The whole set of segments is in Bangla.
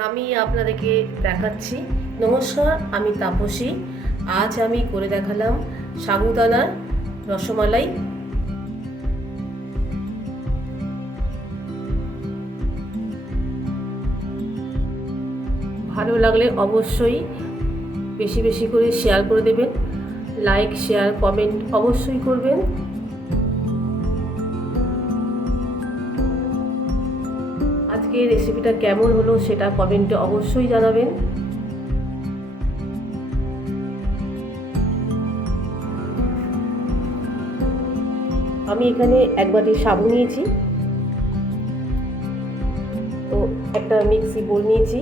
আমি আপনাদেরকে দেখাচ্ছি। নমস্কার, আমি তাপসী। আজ আমি করে দেখালাম সাগুদানার রসমালাই। ভালো লাগলে অবশ্যই বেশি বেশি করে শেয়ার করে দেবেন। লাইক, শেয়ার, কমেন্ট অবশ্যই করবেন। আজকে রেসিপিটা কেমন হলো সেটা কমেন্টে অবশ্যই জানাবেন। আমি এখানে এক বাটি সাবু নিয়েছি। তো একটা মিক্সি বোল নিয়েছি।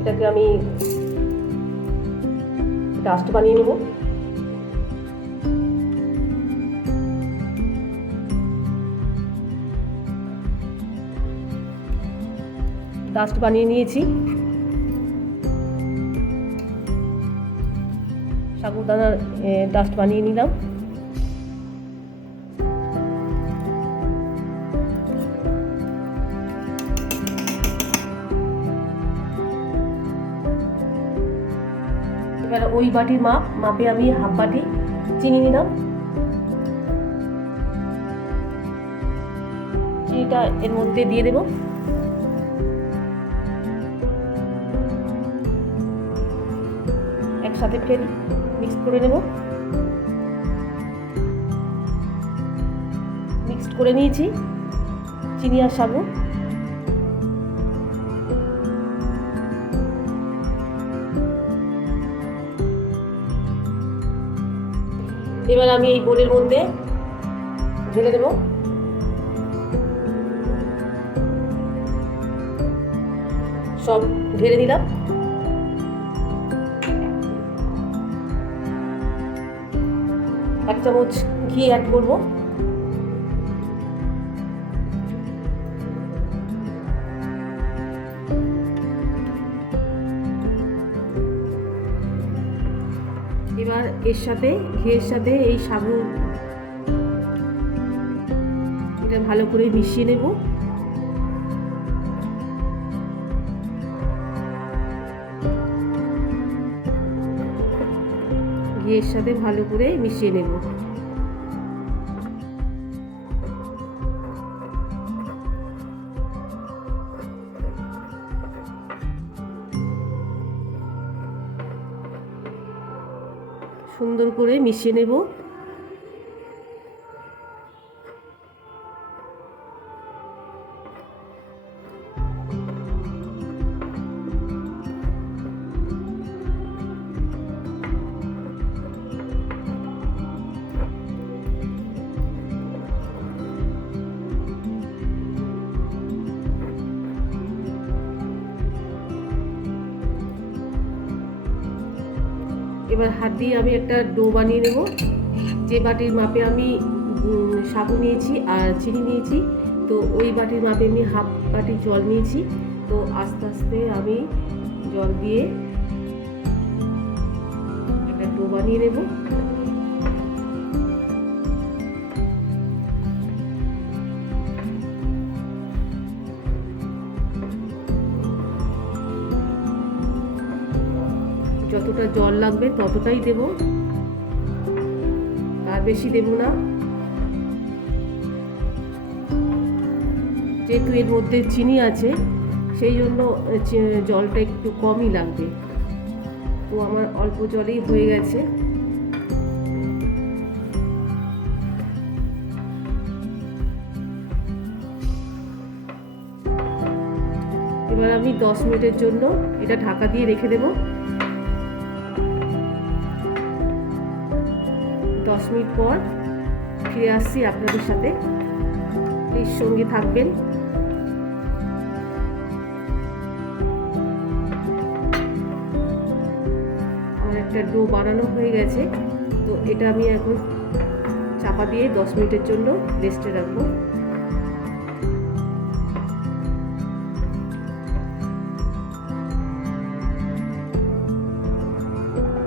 এটাকে আমি ডাস্ট বানিয়ে নেব। ডাস্ট বানিয়ে নিয়েছি। সাগুদানার ডাস্ট বানিয়ে নিলাম। এবার ওই বাটির মাপ, মাপে আমি হাফ বাটি চিনি নিলাম। চিনিটা এর মধ্যে দিয়ে দেবো। একসাথে ফের মিক্সড করে নেব। মিক্সড করে নিয়েছি চিনি আর সাবু। এবার আমি এই বোলের মধ্যে ঢেলে দেব। সব ঢেলে দিলাম। এক চামচ ঘি অ্যাড করব। এবার এর সাথে, ঘিয়ের সাথে এই সাবু এটা ভালো করে মিশিয়ে নেব। ঘিয়ের সাথে ভালো করে মিশিয়ে নেব। সুন্দর করে মিশিয়ে নেব। এবার হাত দিয়ে আমি একটা ডো বানিয়ে নেব। যে বাটির মাপে আমি সাবু নিয়েছি আর চিনি নিয়েছি, তো ওই বাটির মাপে আমি হাফ বাটি জল নিয়েছি। তো আস্তে আস্তে আমি জল দিয়ে একটা ডো বানিয়ে নেব। জল লাগবে, ততটাই দেব। তার বেশি দেব না। যেহেতু এর মধ্যে চিনি আছে, সেই জন্য জলটা একটু কমই লাগবে। তো আমার অল্প জলেই হয়ে গেছে। এবার আমি দশ মিনিটের জন্য এটা ঢাকা দিয়ে রেখে দেবো। মিনিট পর ফিরে আসছি আপনাদের সাথে। প্লিজ সঙ্গে থাকবেন। আমার একটা ডো বানানো হয়ে গেছে। তো এটা আমি এখন চাপা দিয়ে দশ মিনিটের জন্য রেস্টে রাখব।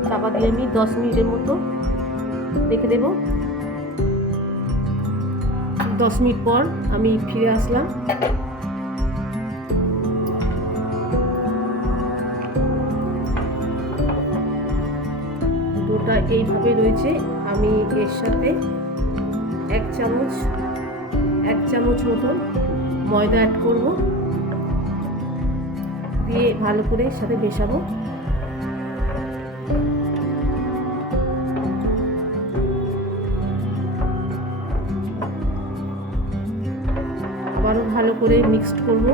চাপা দিয়ে আমি দশ মিনিটের মতো রেখে দেব। দশ মিনিট পর আমি ফিরে আসলাম। ডোটা এইভাবে রয়েছে। আমি এর সাথে এক চামচ এক চামচ মতন ময়দা অ্যাড করব। দিয়ে ভালো করে সাথে মেশাবো। ভালো করে মিক্সড করব।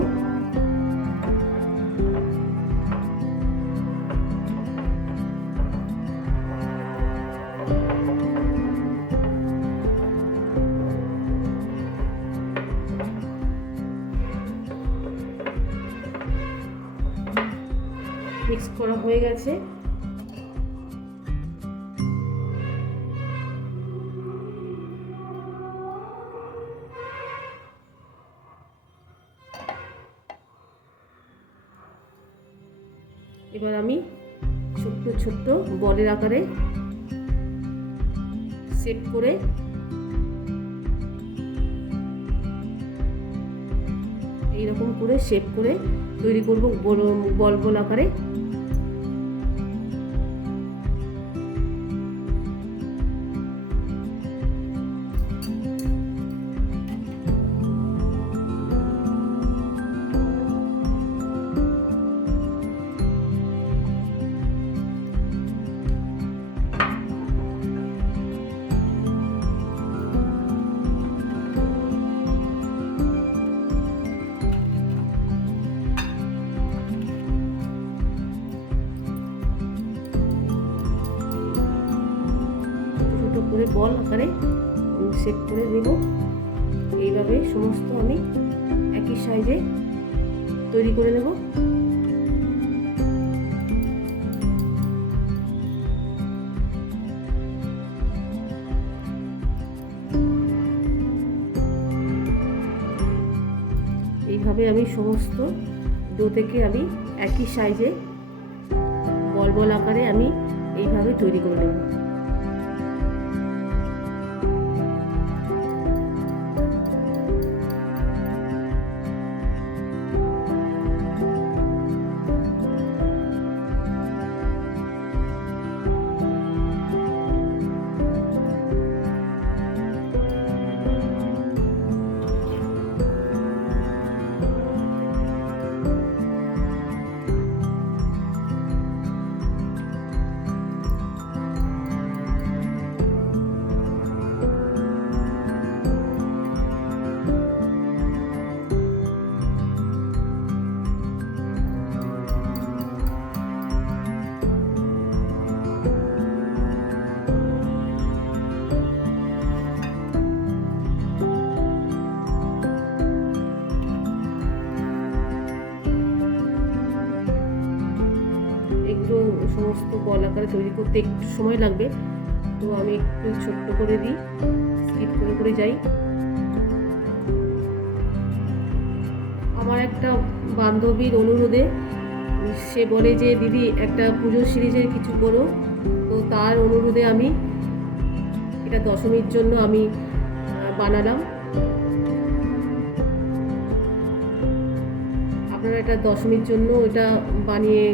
এবার আমি ছোট্ট ছোট্ট বলের আকারে সেট করে এইরকম করে শেপ করে তৈরি করব বল বল বল আকারে। সেট করে দেব। এইভাবে সমস্ত আমি একই সাইজে তৈরি করে নেব। এইভাবে আমি সমস্ত ডো থেকে আমি একই সাইজে বল বল আকারে আমি এইভাবে তৈরি করে নেব। করতে একটু সময় লাগবে, তো আমি একটু ছোট্ট করে দিই, স্কিপ করে করে যাই। আমার একটা বান্ধবীর অনুরোধে, সে বলে যে, দিদি, একটা পুজো সিরিজের কিছু করো। তো তার অনুরোধে আমি এটা দশমীর জন্য আমি বানালাম। আপনারা এটা দশমীর জন্য এটা বানিয়ে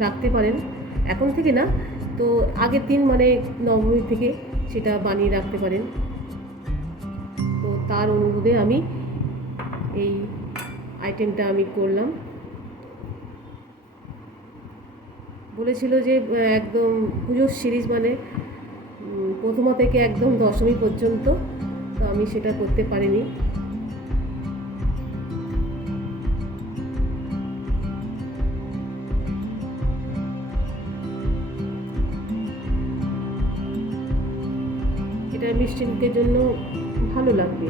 রাখতে পারেন। এখন থেকে না তো আগের দিন মানে নবমী থেকে সেটা বানিয়ে রাখতে পারেন। তো তার অনুরোধে আমি এই আইটেমটা আমি করলাম। বলেছিল যে একদম পুজোর সিরিজ মানে প্রথমা থেকে একদম দশমী পর্যন্ত। তো আমি সেটা করতে পারিনি। মিষ্টি জন্য ভালো লাগবে।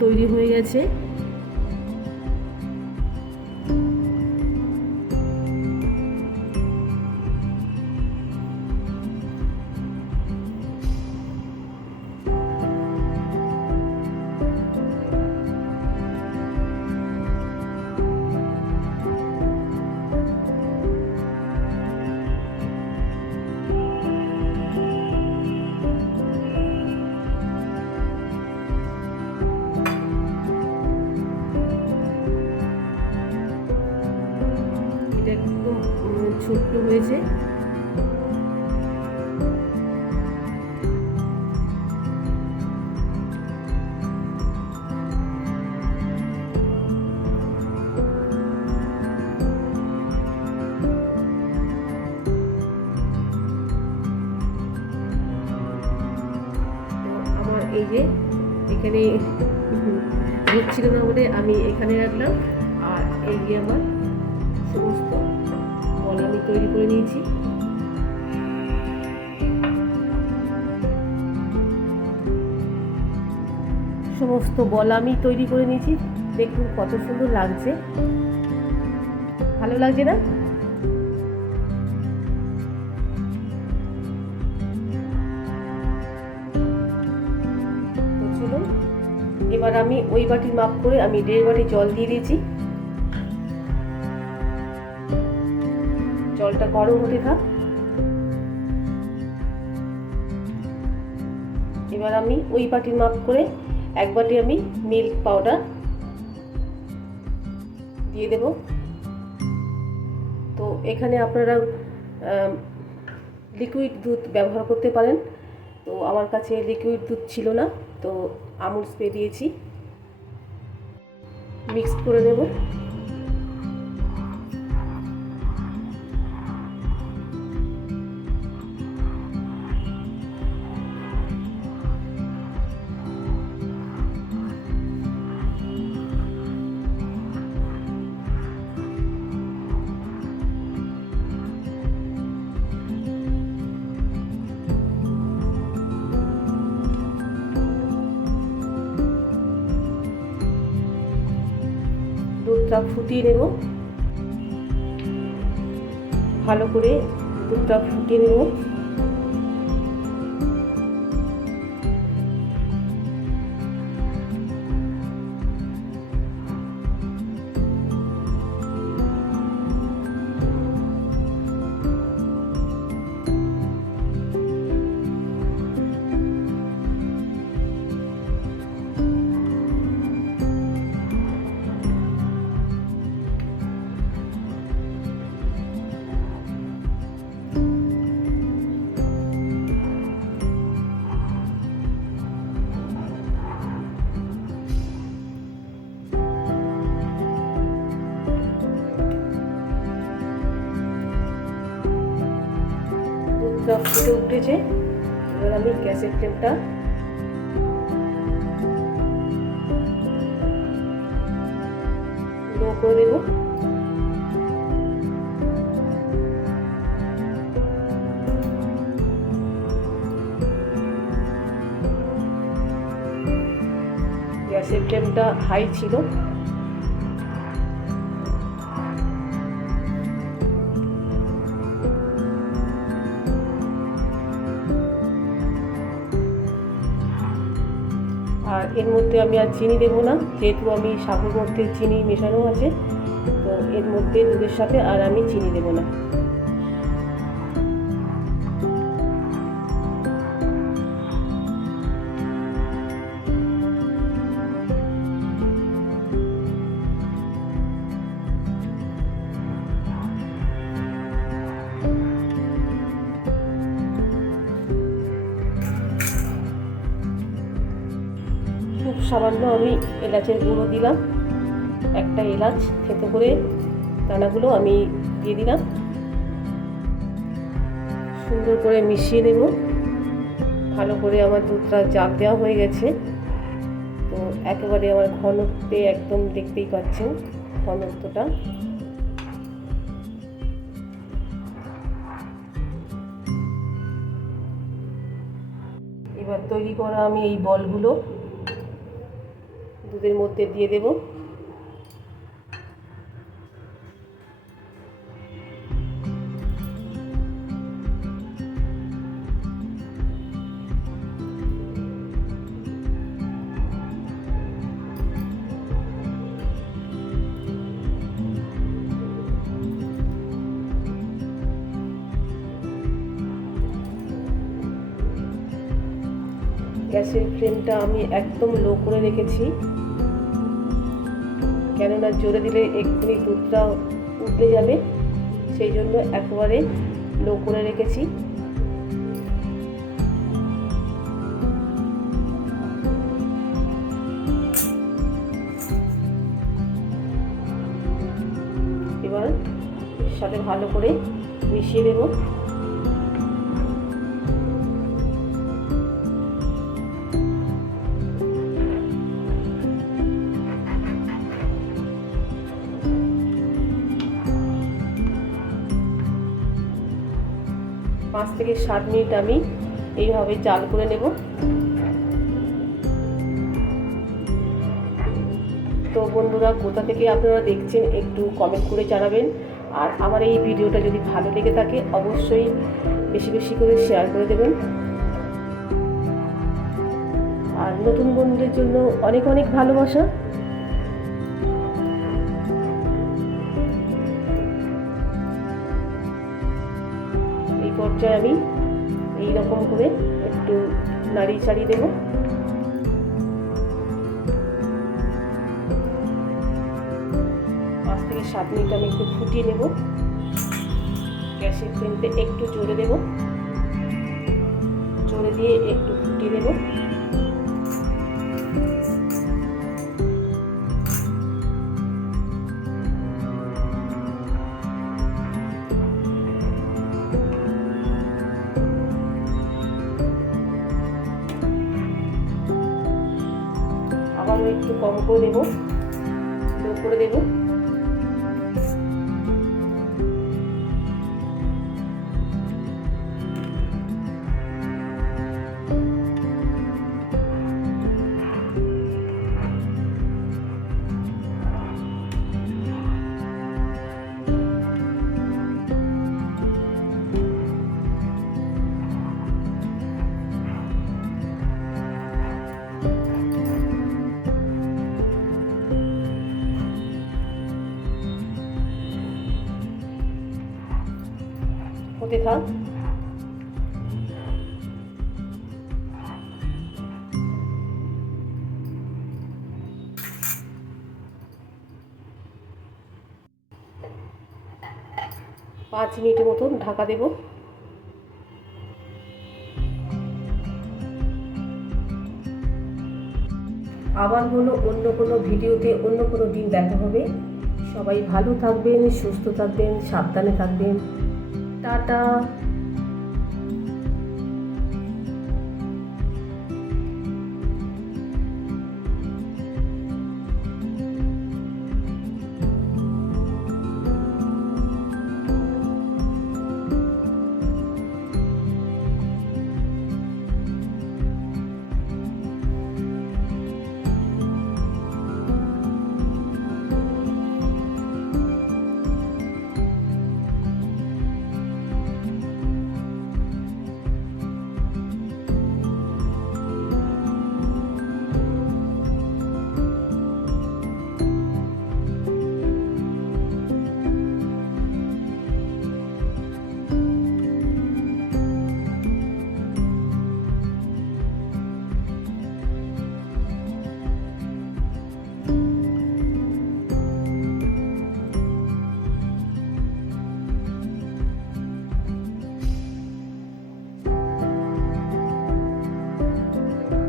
তৈরি হয়ে গেছে। হচ্ছিল না বলে আমি এখানে রাখলাম, আর এই আমার সমস্ত বল আমি তৈরি করে নিয়েছি। সমস্ত বল আমি তৈরি করে নিয়েছি। দেখুন কত সুন্দর লাগছে। ভালো লাগছে না? এবার আমি ওই বাটির মাপ করে আমি দেড় বাটি জল দিয়ে দিয়েছি। জলটা গরম হতে থাক। এবার আমি ওই বাটির মাপ করে এক বাটি আমি মিল্ক পাউডার দিয়ে দেব। তো এখানে আপনারা লিকুইড দুধ ব্যবহার করতে পারেন। তো আমার কাছে লিকুইড দুধ ছিল না। তো আমুল স্প্রে দিয়েছি। মিক্স করে নেব। দুধটা ফুটিয়ে নেব। ভালো করে দুধটা ফুটিয়ে নেব। দুধটা ফুটে উঠেছে। এবার আমি গ্যাসের ফ্লেমটা লো করে দেবো। গ্যাসের ফ্লেমটা হাই ছিল। আর এর মধ্যে আমি আর চিনি দেবো না, যেহেতু আমি সাগর মধ্যে চিনি মেশানো আছে, তো এর মধ্যে দুধের সাথে আর আমি চিনি দেবো না। খুব আমি, এলাচের গুঁড়ো দিলাম। একটা এলাচ থেতো করে দানাগুলো আমি দিয়ে দিলাম। সুন্দর করে মিশিয়ে দেব ভালো করে আমার দুধটা জাগ দেওয়া হয়ে গেছে। তো একেবারে আমার ঘনত্বে একদম দেখতেই পাচ্ছেন ঘনত্বটা। এবার তৈরি করা আমি এই বলগুলো দুধের মধ্যে দিয়ে দেব। গ্যাসের ফ্লেমটা আমি একদম লো করে রেখেছি। কেননা জোরে দিলে এক্ষুনি দুধটা উঠে যাবে, সেই জন্য একেবারে লো করে রেখেছি। এবার সাথে ভালো করে মিশিয়ে দেবো পাঁচ থেকে সাত মিনিট আমি এইভাবে জাল করে নেব। তো বন্ধুরা, কোথা থেকে আপনারা দেখছেন একটু কমেন্ট করে জানাবেন। আর আমার এই ভিডিওটা যদি ভালো লেগে থাকে, অবশ্যই বেশি বেশি করে শেয়ার করে দেবেন। আর নতুন বন্ধুদের জন্য অনেক অনেক ভালোবাসা। এই আমি এই রকম করে একটু নাড়িয়ে চাড়িয়ে দেবো। পাঁচ থেকে সাত মিনিট আমি একটু ফুটিয়ে নেব। গ্যাসের ফ্লেমতে একটু জোরে দেব। জোরে দিয়ে একটু ফুটিয়ে দেবো করে দেবো করে দেবো। থাক পাঁচ মিনিটের মতন ঢাকা দেব। আবার হলো অন্য কোনো ভিডিওতে অন্য কোনো দিন দেখা হবে। সবাই ভালো থাকবেন, সুস্থ থাকবেন, সাবধানে থাকবেন। Da da.